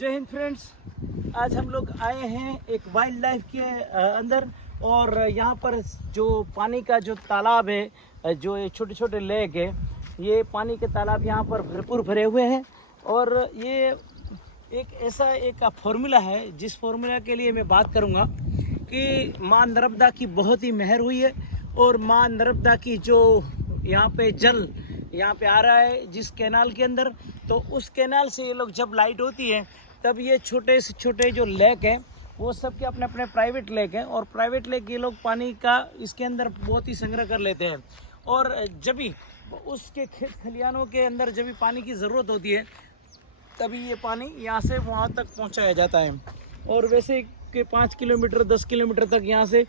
जय हिंद फ्रेंड्स। आज हम लोग आए हैं एक वाइल्ड लाइफ के अंदर, और यहाँ पर जो पानी का जो तालाब है, जो ये छोटे छोटे लेक है, ये पानी के तालाब यहाँ पर भरपूर भरे हुए हैं। और ये एक ऐसा एक फार्मूला है जिस फार्मूला के लिए मैं बात करूँगा कि माँ नर्मदा की बहुत ही मेहर हुई है। और माँ नर्मदा की जो यहाँ पे जल यहाँ पे आ रहा है जिस कैनाल के अंदर, तो उस कैनाल से ये लोग जब लाइट होती है तब ये छोटे से छोटे जो लेक हैं वो सब के अपने अपने प्राइवेट लेक हैं, और प्राइवेट लेक ये लोग पानी का इसके अंदर बहुत ही संग्रह कर लेते हैं। और जब भी उसके खेत खलिहानों के अंदर जब भी पानी की ज़रूरत होती है तभी ये पानी यहाँ से वहाँ तक पहुँचाया जाता है। और वैसे के 5 किलोमीटर 10 किलोमीटर तक यहाँ से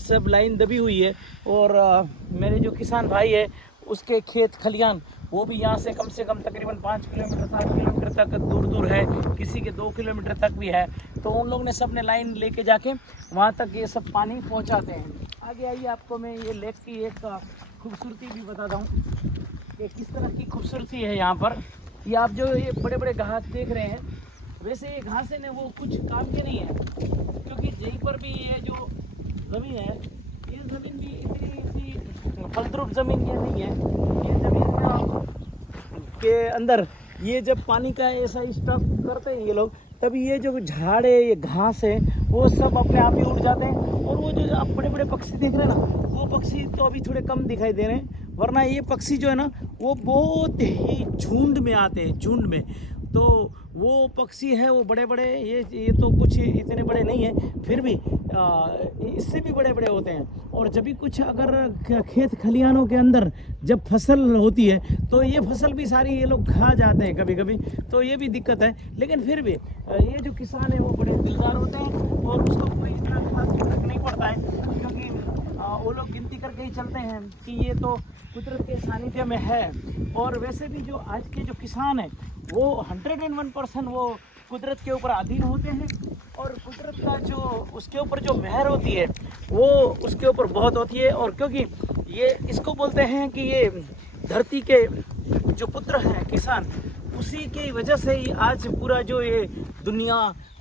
सब लाइन दबी हुई है। और मेरे जो किसान भाई है उसके खेत खलिहान वो भी यहाँ से कम तकरीबन 5 किलोमीटर 7 किलोमीटर तक दूर दूर है, किसी के 2 किलोमीटर तक भी है। तो उन लोग ने सब ने लाइन लेके जाके वहाँ तक ये सब पानी पहुँचाते हैं। आगे आइए, आपको मैं ये लेक की एक खूबसूरती भी बताता हूँ कि किस तरह की खूबसूरती है यहाँ पर। ये आप जो ये बड़े बड़े घास देख रहे हैं, वैसे ये घास है ना वो कुछ काम के नहीं है, क्योंकि यहीं पर भी ये जो ज़मीन है ये ज़मीन भी इतनी फलद्रुप ज़मीन ये नहीं है। ये ज़मीन के अंदर ये जब पानी का ऐसा स्टफ करते हैं ये लोग, तभी ये जो झाड़ है ये घास है वो सब अपने आप ही उड़ जाते हैं। और वो जो आप बड़े बड़े पक्षी देख रहे हैं ना, वो पक्षी तो अभी थोड़े कम दिखाई दे रहे हैं, वरना ये पक्षी जो है ना वो बहुत ही झुंड में आते हैं, झुंड में। तो वो पक्षी है वो बड़े बड़े, ये तो कुछ इतने बड़े नहीं हैं, फिर भी इससे भी बड़े बड़े होते हैं। और जब भी कुछ अगर खेत खलिहानों के अंदर जब फसल होती है तो ये फसल भी सारी ये लोग खा जाते हैं कभी कभी, तो ये भी दिक्कत है। लेकिन फिर भी ये जो किसान है वो बड़े दिलदार होते हैं और उसको कोई इतना खास फर्क नहीं पड़ता है, क्योंकि वो लोग गिनती करके ही चलते हैं कि ये तो कुदरत के सानिध्य में है। और वैसे भी जो आज के जो किसान हैं वो 101% वो कुदरत के ऊपर अधीन होते हैं, और कुदरत का जो उसके ऊपर जो मेहर होती है वो उसके ऊपर बहुत होती है। और क्योंकि ये इसको बोलते हैं कि ये धरती के जो पुत्र हैं किसान, उसी की वजह से ही आज पूरा जो ये दुनिया,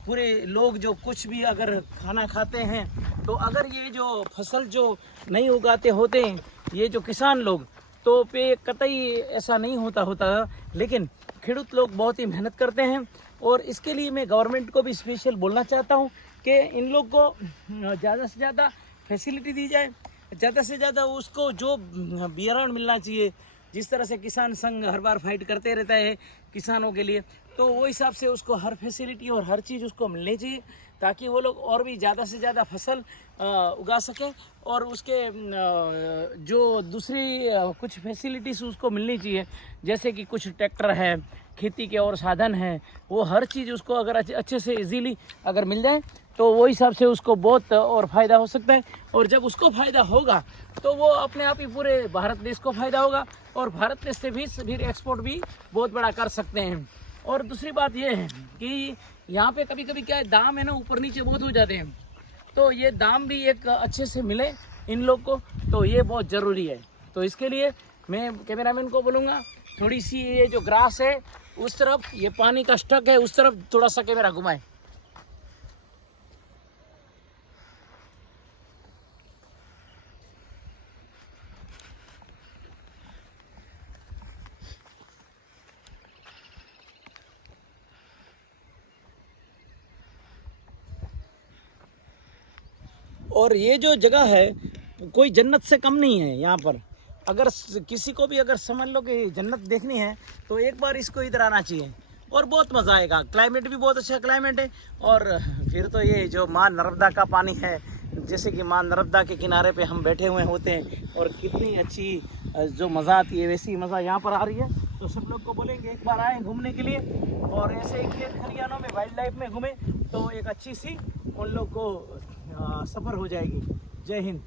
पूरे लोग जो कुछ भी अगर खाना खाते हैं, तो अगर ये जो फसल जो नहीं उगाते होते हैं ये जो किसान लोग, तो पे कतई ऐसा नहीं होता। लेकिन खेडूत लोग बहुत ही मेहनत करते हैं। और इसके लिए मैं गवर्नमेंट को भी स्पेशल बोलना चाहता हूँ कि इन लोग को ज़्यादा से ज़्यादा फैसिलिटी दी जाए, ज़्यादा से ज़्यादा उसको जो बियारण मिलना चाहिए। जिस तरह से किसान संघ हर बार फाइट करते रहता है किसानों के लिए, तो वो हिसाब से उसको हर फैसिलिटी और हर चीज़ उसको मिलनी चाहिए, ताकि वो लोग और भी ज़्यादा से ज़्यादा फसल उगा सकें। और उसके जो दूसरी कुछ फैसिलिटीज़ उसको मिलनी चाहिए, जैसे कि कुछ ट्रैक्टर है, खेती के और साधन हैं, वो हर चीज़ उसको अगर अच्छे से इजीली अगर मिल जाए तो वो हिसाब से उसको बहुत और फ़ायदा हो सकता है। और जब उसको फ़ायदा होगा तो वो अपने आप ही पूरे भारत देश को फ़ायदा होगा, और भारत देश से भी फिर एक्सपोर्ट भी बहुत बड़ा कर सकते हैं। और दूसरी बात ये है कि यहाँ पे कभी कभी क्या है, दाम है ना ऊपर नीचे बहुत हो जाते हैं, तो ये दाम भी एक अच्छे से मिले इन लोग को, तो ये बहुत ज़रूरी है। तो इसके लिए मैं कैमरामैन को बोलूँगा थोड़ी सी ये जो ग्रास है उस तरफ, ये पानी का स्टक है उस तरफ थोड़ा सा कैमरा घुमाए। और ये जो जगह है कोई जन्नत से कम नहीं है यहाँ पर। अगर किसी को भी अगर समझ लो कि जन्नत देखनी है तो एक बार इसको इधर आना चाहिए, और बहुत मज़ा आएगा। क्लाइमेट भी बहुत अच्छा क्लाइमेट है। और फिर तो ये जो माँ नर्मदा का पानी है, जैसे कि माँ नर्मदा के किनारे पे हम बैठे हुए होते हैं और कितनी अच्छी जो मज़ा आती है, वैसी मज़ा यहाँ पर आ रही है। तो सब लोग को बोलेंगे एक बार आएँ घूमने के लिए, और ऐसे ही खेत खलिहानों में वाइल्ड लाइफ में घूमें तो एक अच्छी सी उन लोग को सफ़र हो जाएगी। जय हिंद।